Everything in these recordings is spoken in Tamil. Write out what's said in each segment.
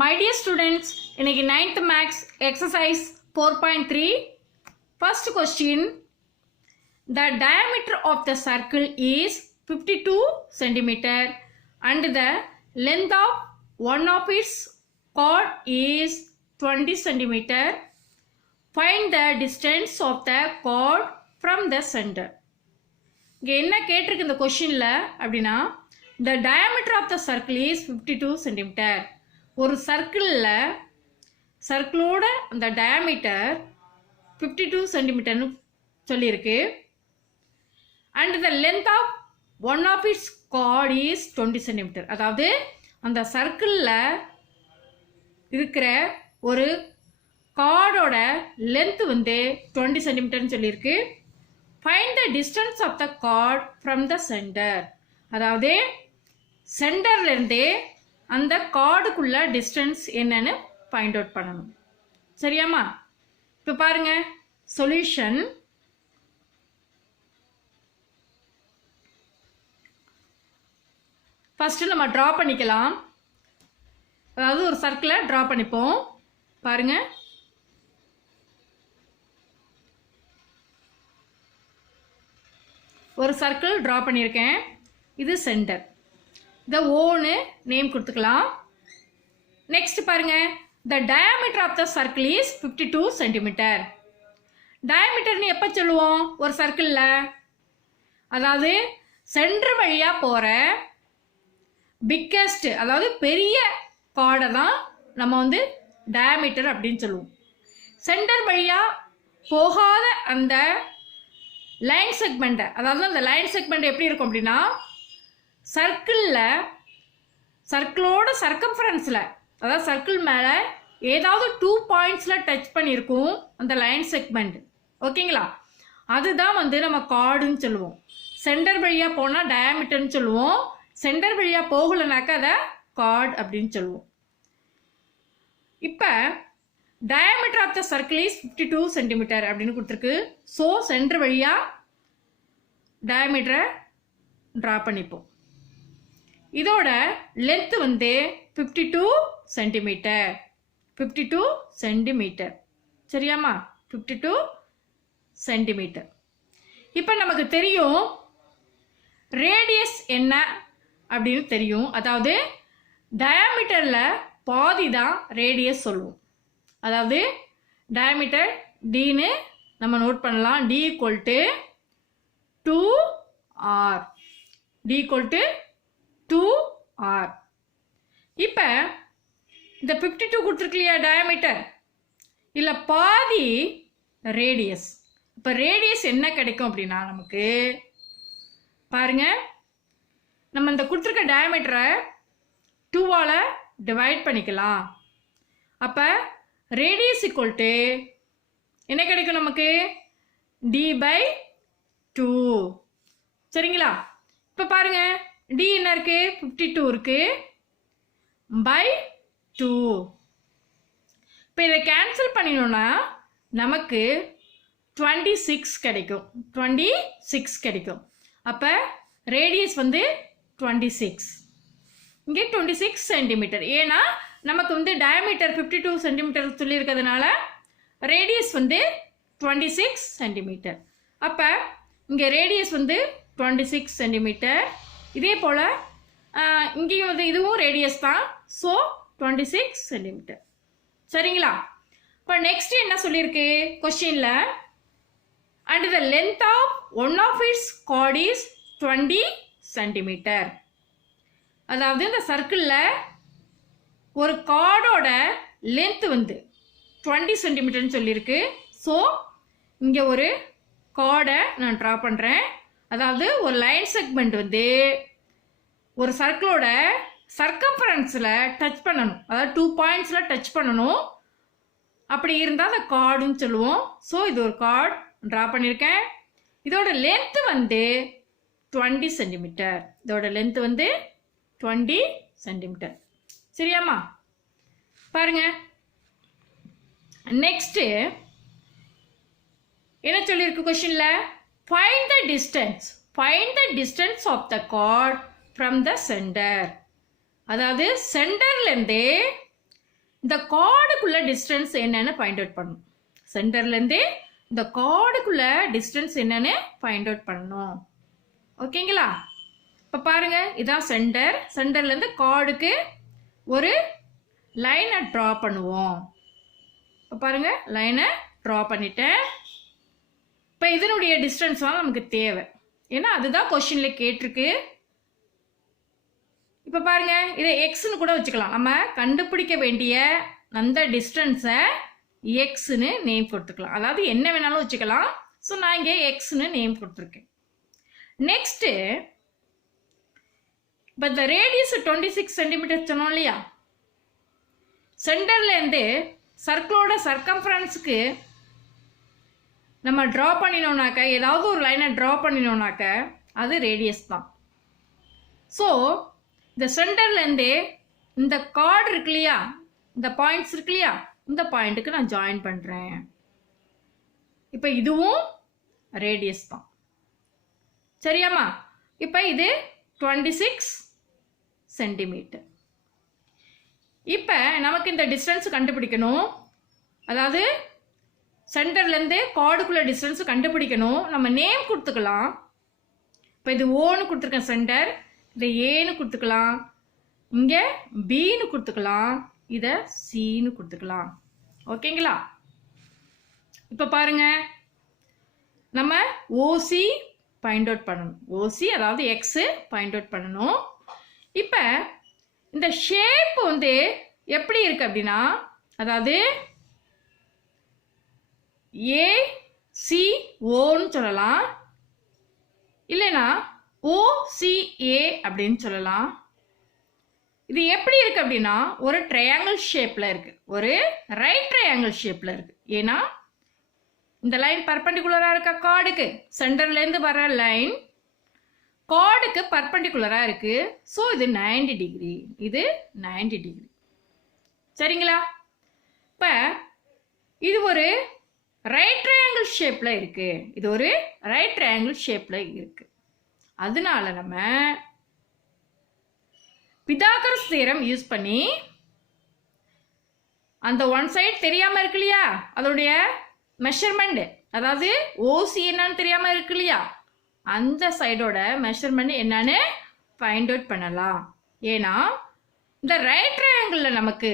My dear students, இன்னைக்கு 9th Maths exercise 4.3 first question. The diameter of the circle is 52 cm and the length of one of its chord is 20 cm. Find the distance of the chord from the center. இங்கே என்ன கேட்டிருக்கு இந்த கொஷினில் அப்படின்னா the diameter of the circle is 52 cm. ஒரு சர்க்கிளோட அந்த டயாமீட்டர் 52 சென்டிமீட்டர்னு சொல்லியிருக்கு. And the length of one of its chord is 20 centimetre. அதாவது அந்த சர்க்கிளில் இருக்கிற ஒரு கார்டோட லென்த் வந்து 20 சென்டிமீட்டர்னு சொல்லியிருக்கு. Find the distance of the chord from the centre. அதாவது சென்டர்லேருந்தே அந்த கார்டுக்குள்ள டிஸ்டன்ஸ் என்னன்னு ஃபைண்ட் அவுட் பண்ணணும். சரியாம்மா? இப்போ பாருங்க சொல்யூஷன். ஃபர்ஸ்ட் நம்ம ட்ரா பண்ணிக்கலாம். அதாவது ஒரு சர்க்கிளை ட்ரா பண்ணிப்போம். பாருங்க, ஒரு சர்க்கிள் ட்ரா பண்ணியிருக்கேன். இது சென்டர். இந்த ஓன்னு நேம் கொடுத்துக்கலாம். நெக்ஸ்ட் பாருங்க, the diameter of the circle is 52 centimetre. டயாமீட்டர்னு எப்போ சொல்லுவோம் ஒரு சர்க்கிளில்? அதாவது சென்டர் வழியாக போகிற பிக்கஸ்ட், அதாவது பெரிய கார்டை தான் நம்ம வந்து டயாமீட்டர் அப்படின்னு சொல்லுவோம். சென்டர் வழியாக போகாத அந்த லைன் செக்மெண்ட்டை, அதாவது அந்த லைன் செக்மெண்ட் எப்படி இருக்கும் அப்படின்னா, சர்க்கிளோட சர்க்கம்ஃபரன்ஸில், அதாவது சர்க்கிள் மேலே ஏதாவது 2 பாயிண்ட்ஸில் டச் பண்ணியிருக்கும் அந்த லைன் செக்மெண்ட். ஓகேங்களா? அதுதான் வந்து நம்ம கார்டுன்னு சொல்லுவோம். சென்டர் வழியாக போனால் டயாமீட்டர்னு சொல்லுவோம். சென்டர் வழியாக போகலைனாக்கா அதை கார்டு அப்படின்னு சொல்லுவோம். இப்போ diameter of the circle is 52 centimetre அப்படின்னு கொடுத்துருக்கு. ஸோ சென்டர் வழியாக டயாமீட்டரை ட்ரா பண்ணிப்போம். இதோட லென்த் வந்து 52 சென்டிமீட்டர். 52 சென்டிமீட்டர். சரியாம்மா? 52 சென்டிமீட்டர். இப்போ நமக்கு தெரியும் ரேடியஸ் என்ன அப்படின்னு தெரியும். அதாவது டயாமீட்டரில் பாதி தான் ரேடியஸ் சொல்லுவோம். அதாவது டயாமீட்டர் டின்னு நம்ம நோட் பண்ணலாம். D equal to 2r. D equal to 2r. இப்போ இந்த 52 கொடுத்துருக்கு இல்லையா டயாமீட்டர், இல்லை பாதி ரேடியஸ். இப்போ ரேடியஸ் என்ன கிடைக்கும் அப்படின்னா நமக்கு பாருங்க, நம்ம இந்த கொடுத்துருக்க டயாமீட்டரை 2ஆல் டிவைட் பண்ணிக்கலாம். அப்போ ரேடியஸ் ஈக்குவல் டு என்ன கிடைக்கும் நமக்கு? d/2. சரிங்களா? இப்போ பாருங்க, டி என்ன இருக்கு? 52 இருக்கு பை 2. இப்போ இதை கேன்சல் பண்ணினோம்னா நமக்கு 26 கிடைக்கும். 26 கிடைக்கும். அப்போ ரேடியஸ் வந்து 26. இங்கே 26 சென்டிமீட்டர். ஏன்னா நமக்கு வந்து டயாமீட்டர் 52 சென்டிமீட்டர் சொல்லியிருக்கிறதுனால ரேடியஸ் வந்து 26 சென்டிமீட்டர். அப்போ இங்கே ரேடியஸ் வந்து 26 சென்டிமீட்டர். இதே போல் இங்கேயும் வந்து இதுவும் ரேடியஸ் தான். So 26 centimetre. சரிங்களா? இப்போ நெக்ஸ்ட் என்ன சொல்லியிருக்கு கொஸ்டினில்? And the length of one of its chord is 20 centimetre. அதாவது இந்த சர்க்கிளில் ஒரு கார்டோட லென்த் வந்து 20 சென்டிமீட்டர்னு சொல்லியிருக்கு. ஸோ இங்கே ஒரு கார்டை நான் ட்ரா பண்ணுறேன். அதாவது ஒரு லைன் செக்மெண்ட் வந்து ஒரு சர்க்கிளோட சர்க்கம்ஃபரன்ஸில் டச் பண்ணணும். அதாவது 2 பாயிண்ட்ஸில் டச் பண்ணணும். அப்படி இருந்தால் அந்த கார்டுன்னு சொல்லுவோம். ஸோ இது ஒரு கார்டு ட்ரா பண்ணியிருக்கேன். இதோட லென்த் வந்து 20 சென்டிமீட்டர். இதோட லென்த் வந்து 20 சென்டிமீட்டர். சரியாம்மா? பாருங்க, நெக்ஸ்ட்டு என்ன சொல்லியிருக்கு கொஸ்டினில்? Find the distance of the chord from the center. அதாவது சென்டர்லேருந்தே இந்த கார்டுக்குள்ள டிஸ்டன்ஸ் என்னன்னு ஃபைண்ட் அவுட் பண்ணணும். சென்டர்லேருந்து இந்த கார்டுக்குள்ள டிஸ்டன்ஸ் என்னன்னு ஃபைண்ட் அவுட் பண்ணணும். ஓகேங்களா? இப்போ பாருங்க, இதான் சென்டர். சென்டர்லேருந்து கார்டுக்கு ஒரு லைனை ட்ரா பண்ணுவோம். இப்போ பாருங்க, லைனை ட்ரா பண்ணிட்டேன். இப்போ இதனுடைய டிஸ்டன்ஸ் தான் நமக்கு தேவை, ஏன்னா அதுதான் கொஸ்டின்ல கேட்டிருக்கு. இப்போ பாருங்க, இதை எக்ஸ்னு கூட வச்சுக்கலாம். நம்ம கண்டுபிடிக்க வேண்டிய அந்த டிஸ்டன்ஸை எக்ஸ்னு நேம் கொடுத்துக்கலாம். அதாவது என்ன வேணாலும் வச்சுக்கலாம். ஸோ நான் இங்கே எக்ஸ்னு நேம் கொடுத்துருக்கேன். நெக்ஸ்ட்டு, இப்போ இந்த ரேடியஸ் 26 சென்டிமீட்டர் சொன்னோம் இல்லையா? சென்டர்லேருந்து சர்க்கிளோட சர்க்கம்ஃபரன்ஸுக்கு நம்ம ட்ரா பண்ணினோம்னாக்க, ஏதாவது ஒரு லைனை ட்ரா பண்ணினோம்னாக்க அது ரேடியஸ் தான். ஸோ இந்த சென்டர்லேருந்து இந்த கார்டு இருக்கு இல்லையா, இந்த பாயிண்ட்ஸ் இருக்கு இல்லையா, இந்த பாயிண்ட்டுக்கு நான் ஜாயின் பண்ணுறேன். இப்போ இதுவும் ரேடியஸ் தான். சரியாம்மா? இப்போ இது 26 சென்டிமீட்டர். இப்போ நமக்கு இந்த டிஸ்டன்ஸ் கண்டுபிடிக்கணும். அதாவது சென்டர்லேருந்து கார்டுக்குள்ள டிஸ்டன்ஸ் கண்டுபிடிக்கணும். நம்ம நேம் கொடுத்துக்கலாம். இப்போ இது ஓன்னு கொடுத்துருக்கேன் சென்டர், இதை ஏன்னு கொடுத்துக்கலாம், இங்கே பின்னு கொடுத்துக்கலாம், இதை சின்னு கொடுத்துக்கலாம். ஓகேங்களா? இப்போ பாருங்க, நம்ம ஓசி ஃபைண்ட் அவுட் பண்ணணும். ஓசி அதாவது எக்ஸு ஃபைண்ட் அவுட் பண்ணணும். இப்போ இந்த ஷேப் வந்து எப்படி இருக்கு அப்படின்னா, அதாவது ஏசிஓன்னு சொல்லலாம், இல்லைன்னா ஓசிஏ அப்படின்னு சொல்லலாம். இது எப்படி இருக்கு அப்படின்னா, ஒரு ட்ரையாங்கிள் ஷேப்ல இருக்கு, ஒரு ரைட் ட்ரையாங்கிள் ஷேப்ல இருக்கு. ஏன்னா இந்த லைன் பர்பண்டிகுலரா இருக்க கார்டுக்கு, சென்டர்லேருந்து வர லைன் கார்டுக்கு பர்பண்டிகுலரா இருக்கு. ஸோ இது 90 டிகிரி, இது 90 டிகிரி. சரிங்களா? இப்போ இது ஒரு ரைட் ட்ரையாங்கிள் ஷேப்ல இருக்கு, இது ஒரு ரைட் ட்ரையாங்கிள் ஷேப்ல இருக்கு. அதனால நம்ம பிதாகரஸ் தியரம் யூஸ் பண்ணி அந்த ஒன் சைடு தெரியாம இருக்கு இல்லையா, அதோடைய மெஷர்மெண்ட், அதாவது ஓசி என்னன்னு தெரியாம இருக்கு இல்லையா, அந்த சைடோட மெஷர்மெண்ட் என்னன்னு ஃபைண்ட் அவுட் பண்ணலாம். ஏன்னா இந்த ரைட் ட்ரையாங்கிள் நமக்கு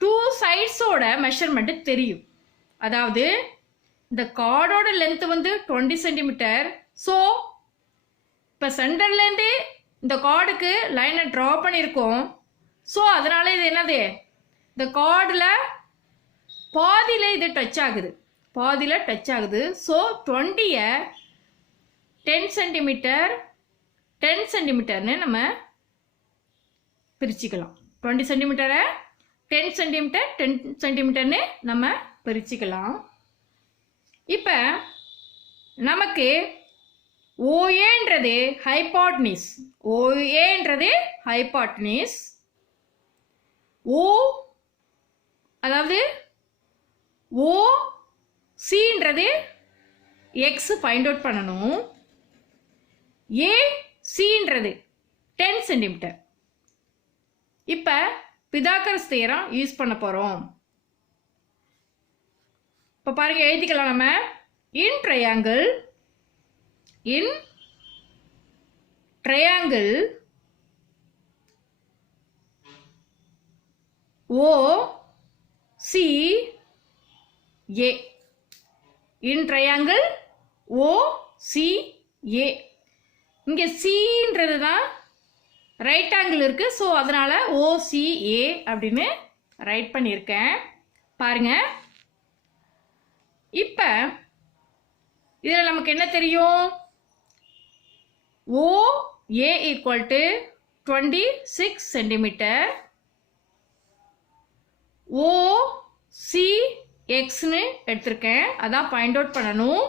2 சைட்ஸோட மெஷர்மெண்ட் தெரியும். அதாவது இந்த கார்டோட லென்த் வந்து 20 சென்டிமீட்டர். ஸோ இப்போ சென்டர்லேருந்து இந்த கார்டுக்கு லைனை ட்ரா பண்ணியிருக்கோம். ஸோ அதனால இது என்னது, இந்த கார்டில் பாதியில் இது டச் ஆகுது, பாதியில் டச் ஆகுது. ஸோ 20-ஐ 10 சென்டிமீட்டர் 10 சென்டிமீட்டர்னு நம்ம பிரிச்சுக்கலாம். 20 சென்டிமீட்டரை 10 சென்டிமீட்டர் 10 சென்டிமீட்டர்னு நம்ம பிரிச்சுக்கலாம். இப்போ நமக்கு ஓஏன்றது ஹைபாட்னிஸ், ஓஏன்றது ஹைபாட்னிஸ், ஓ அதாவது ஓசின்றது எக்ஸ் ஃபைண்ட் அவுட் பண்ணணும், ஏசின்றது 10 சென்டிமீட்டர். இப்போ பிதாகரஸ் தியரம் யூஸ் பண்ண போகிறோம். இப்போ பாருங்க, எழுதிக்கலாம் நம்ம. இன் ட்ரையாங்கிள் OCA, இன் ட்ரையாங்கிள் OCA. இங்கே சின்றது தான் ரைட் ஆங்கிள் இருக்கு. ஸோ அதனால OCA அப்படின்னு ரைட் பண்ணியிருக்கேன். பாருங்க, இப்போ இதில் நமக்கு என்ன தெரியும், OA ஈக்குவல் டு 26 சென்டிமீட்டர், OCXன்னு எடுத்திருக்கேன், அதான் ஃபைண்ட் அவுட் பண்ணணும்.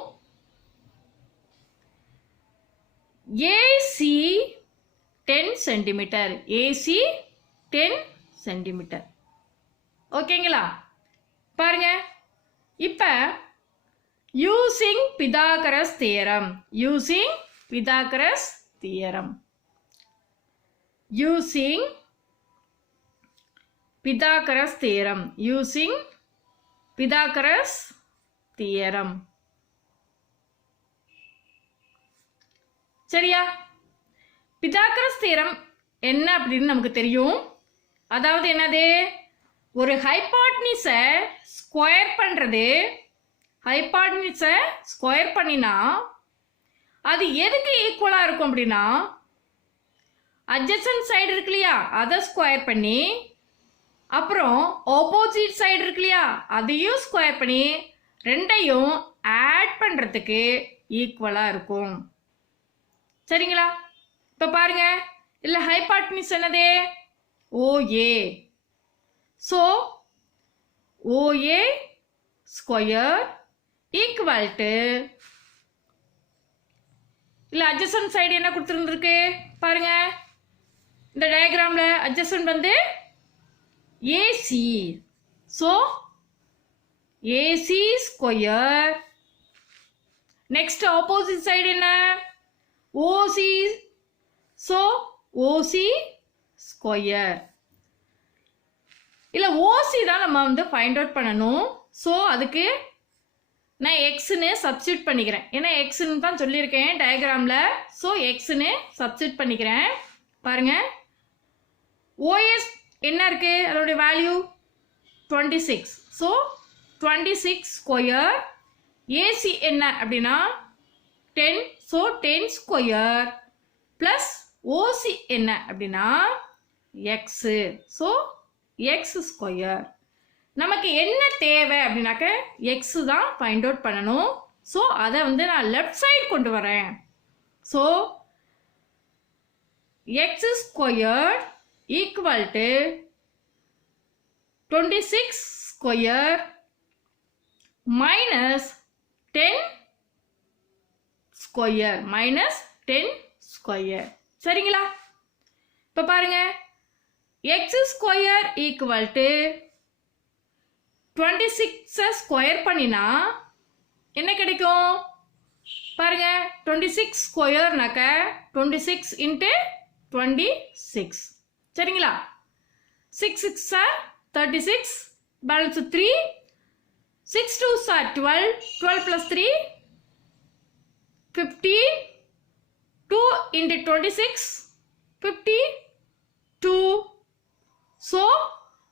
AC 10 centimetre, AC 10 centimetre. ஓகேங்களா? பாருங்க, இப்போ using Pythagoras theorem, using Pythagoras theorem. Using Pythagoras theorem. சரியா? Pythagoras theorem என்ன அப்படின்னு நமக்கு தெரியும். அதாவது என்னது, ஒரு ஹைபாட்னிஸை ஸ்கொயர் பண்ணுறது, ஹைபாட்னிஸை ஸ்கொயர் பண்ணினா அது எதுக்கு ஈக்குவலாக இருக்கும் அப்படின்னா, அட்ஜசன்ட் சைடு இருக்கு இல்லையா அதை ஸ்கொயர் பண்ணி, அப்புறம் ஆப்போசிட் சைடு இருக்கு இல்லையா அதையும் ஸ்கொயர் பண்ணி ரெண்டையும் ஆட் பண்ணுறதுக்கு ஈக்குவலாக இருக்கும். சரிங்களா? இப்போ பாருங்க, இல்லை ஹைபாட்னிஸ் என்னது, OA. So OA square equal to, இல்லை அட்ஜசன்ட் சைடு என்ன கொடுத்துருந்துருக்கு பாருங்க, இந்த டயக்ராமில் அட்ஜசன்ட் வந்து AC. So AC square, next opposite side என்ன OC. So OC square. இல்லை OC தான் நம்ம வந்து ஃபைண்ட் அவுட் பண்ணணும். ஸோ அதுக்கு நான் எக்ஸ்னு சப்ஸ்டியூட் பண்ணிக்கிறேன். ஏன்னா எக்ஸ்ன்னு தான் சொல்லியிருக்கேன் டயக்ராமில். ஸோ எக்ஸ்னு சப்ஸ்டியூட் பண்ணிக்கிறேன். பாருங்க, OS என்ன இருக்கு, அதோடைய வேல்யூ 26. So 26 square. AC என்ன அப்படின்னா 10. ஸோ 10 ஸ்கொயர் ப்ளஸ் OC என்ன அப்படின்னா எக்ஸு. So X square. நமக்கு என்ன தேவை அப்படின்னாக்க எக்ஸு தான் ஃபைண்ட் அவுட் பண்ணணும். ஸோ அதை வந்து நான் லெஃப்ட் சைடு கொண்டு வரேன். So X square equal to 26 square minus 10 square, minus 10 square. சரிங்களா? இப்போ பாருங்க, X square equal to 26 square பண்ணினா என்ன கிடைக்கும் பாருங்க, 26 ஸ்கொயர்னாக்க 26 இன்ட்டு 26. சரிங்களா? 6 6 36, பேலன்ஸ் 3, 6 2 12, 12 plus 3 15, 2 into 26 52. So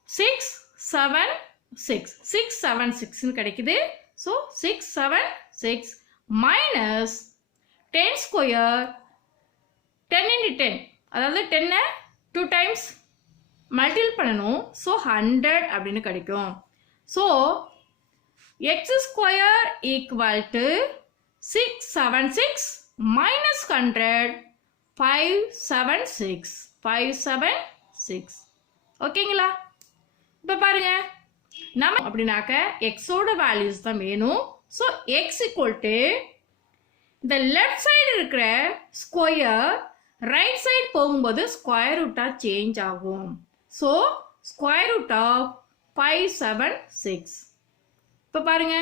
6 7 6 6 7 6 கிடைக்குது. So 6 7 6 minus 10 square, 10 into 10, அதாவது 10 2 times மல்டிபிள் பண்ணணும். ஸோ 100 அப்படின்னு கிடைக்கும். So X square equal to 676 minus 100 576 576. ஓகேங்களா? இப்போ பாருங்க, நம்ம அப்படின்னாக்க எக்ஸோட வேல்யூஸ் தான் வேணும். ஸோ எக்ஸ் ஈக்குவல் டு இந்த லெஃப்ட் சைடு இருக்கிற ஸ்கொயர் ரைட் சைடு போகும்போது ஸ்கொயர் ரூட்டாக சேஞ்ச் ஆகும். So square root of 576. இப்போ பாருங்க,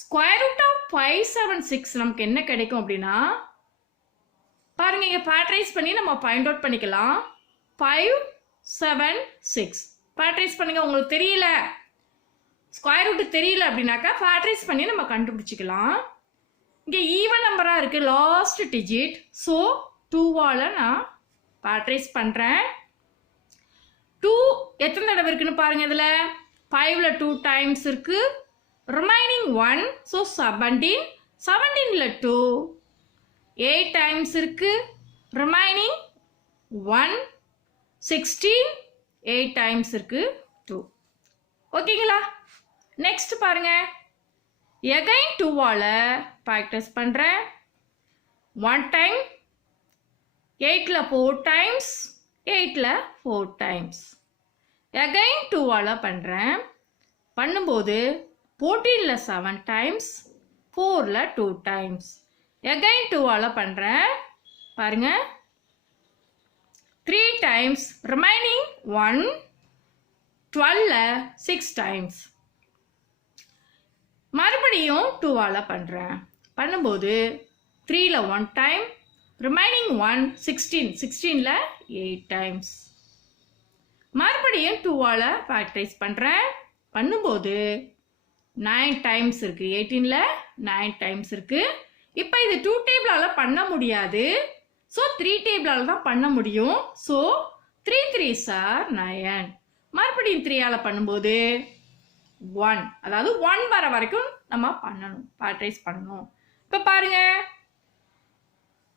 ஸ்கொயர் ரூட் ஆஃப் 576 நமக்கு என்ன கிடைக்கும் அப்படின்னா, பாருங்க இங்கே ஃபேக்டரைஸ் பண்ணி நம்ம ஃபைண்ட் அவுட் பண்ணிக்கலாம். 576 ஃபேக்டரைஸ் பண்ணுங்க. உங்களுக்கு தெரியல, ஸ்கொயர் ரூட் தெரியல அப்படின்னாக்கா ஃபேக்டரைஸ் பண்ணி நம்ம கண்டுபிடிச்சிக்கலாம். இங்கே ஈவன் நம்பராக இருக்கு லாஸ்ட் டிஜிட். ஸோ 2வால் நான் ஃபேக்டரைஸ் பண்ணுறேன். 2 எத்தனை தடவை இருக்குன்னு பாருங்க, இதில் 5ல் 2 டைம்ஸ் இருக்கு, ரிமைனிங் 1. ஸோ 17, 17ல் 2 8 டைம்ஸ் இருக்கு, ரிமைனிங் 1. 16 8 டைம்ஸ் இருக்கு 2. ஓகேங்களா? நெக்ஸ்ட் பாருங்க, எகைன் 2வால் ஃபேக்டரைஸ் பண்ணுறேன். 1 டைம், 8ல் 4 டைம்ஸ், 8ல் 4 டைம்ஸ். எகைன் 2வால் பண்ணுறேன். பண்ணும்போது 14ல் 7 டைம்ஸ், 4ல் 2 டைம்ஸ். எகைன் 2வால் பண்ணுறேன். பாருங்க, 3 டைம்ஸ், ரிமைனிங் 1. 12ல் 6 டைம்ஸ். மறுபடியும் 2வால் பண்ணுறேன். பண்ணும்போது 3ல் 1 டைம், ரிமைனிங் 1. 16, 16ல் 8 டைம்ஸ். மறுபடியும் 2ஆல் ஃபேக்டரைஸ் பண்ணுறேன். பண்ணும்போது 9 டைம்ஸ் இருக்குது. 18ல் 9 டைம்ஸ் இருக்குது. இப்போ இது 2 டேபிளால் பண்ண முடியாது. ஸோ 3 டேபிளால் தான் பண்ண முடியும். So 3 3s are 9. மறுபடியும் 3ஆல் பண்ணும்போது 1, அதாவது 1 வர வரைக்கும் நம்ம பண்ணணும், ஃபேக்டரைஸ் பண்ணணும். இப்போ பாருங்க,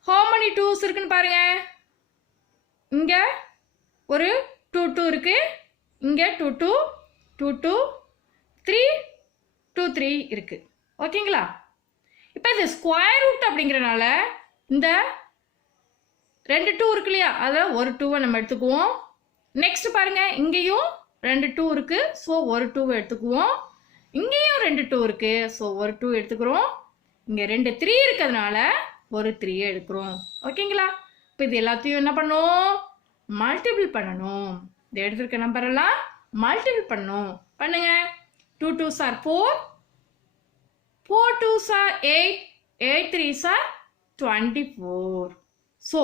how many 2s இருக்குன்னு பாருங்க. இங்கே ஒரு 2 2 இருக்கு, இங்கே 2 2 2 2 3 2 3 இருக்கு. ஓகேங்களா? இப்போ இது ஸ்கொயர் ரூட் அப்படிங்கிறனால இந்த 2 2 இருக்கு இல்லையா, அதில் ஒரு 2வை நம்ம எடுத்துக்குவோம். நெக்ஸ்ட் பாருங்க, இங்கேயும் 2 2 இருக்கு, ஸோ ஒரு 2வை எடுத்துக்குவோம். இங்கேயும் 2 2 இருக்கு, ஸோ ஒரு 2 எடுத்துக்கிறோம். இங்கே 2 3 இருக்கிறதுனால ஒரு 3 எடுக்கிறோம். ஓகேங்களா? இப்போ இது எல்லாத்தையும் என்ன பண்ணும், மல்டிபிள் பண்ணணும். இந்த எடுத்துருக்க நம்பர் எல்லாம் மல்டிபிள் பண்ணணும். பண்ணுங்க. 2 2s are 4, 4 2s are 8, 8 3s are 24. So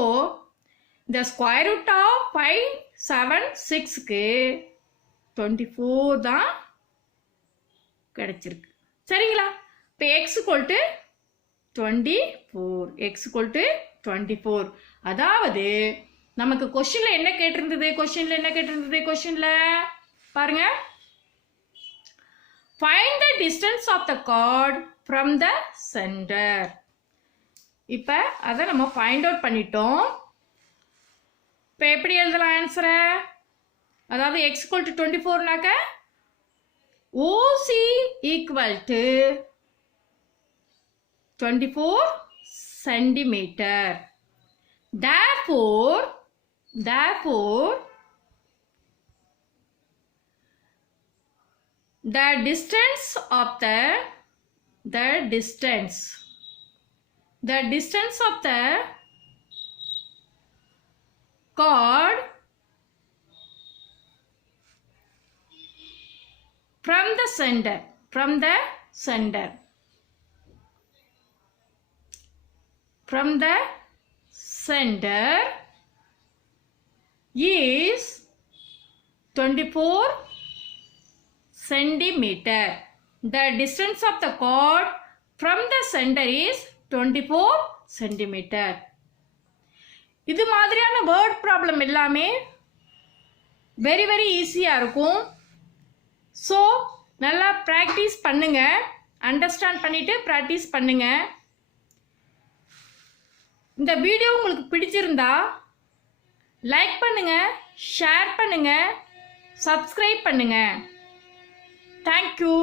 the square root of 5 7 6க்கு 24 தான் கிடைச்சிருக்கு. சரிங்களா? இப்போ x = 24, x = 24. அதாவது நமக்கு கொஸ்டின்ல என்ன கேட்டிருந்தது, கொஸ்டின்ல பாருங்க, find the distance of the chord from the center. இப்போ அதை நம்ம ஃபைண்ட் அவுட் பண்ணிட்டோம். இப்போ எப்படி எழுதலாம் ஆன்சரை, அதாவது x = 24னாக்க OC = 24 centimeter. Therefore the distance of the chord from the center is 24 centimeter. The distance of the chord from the center is 24 centimeter. இது மாதிரியான வேர்ட் ப்ராப்ளம் எல்லாமே வெரி ஈஸியாக இருக்கும். ஸோ நல்லா ப்ராக்டிஸ் பண்ணுங்க, அண்டர்ஸ்டாண்ட் பண்ணிட்டு ப்ராக்டிஸ் பண்ணுங்க. இந்த வீடியோ உங்களுக்கு பிடிச்சிருந்தா லைக் பண்ணுங்க, ஷேர் பண்ணுங்க, சப்ஸ்கிரைப் பண்ணுங்க. தேங்க்யூ.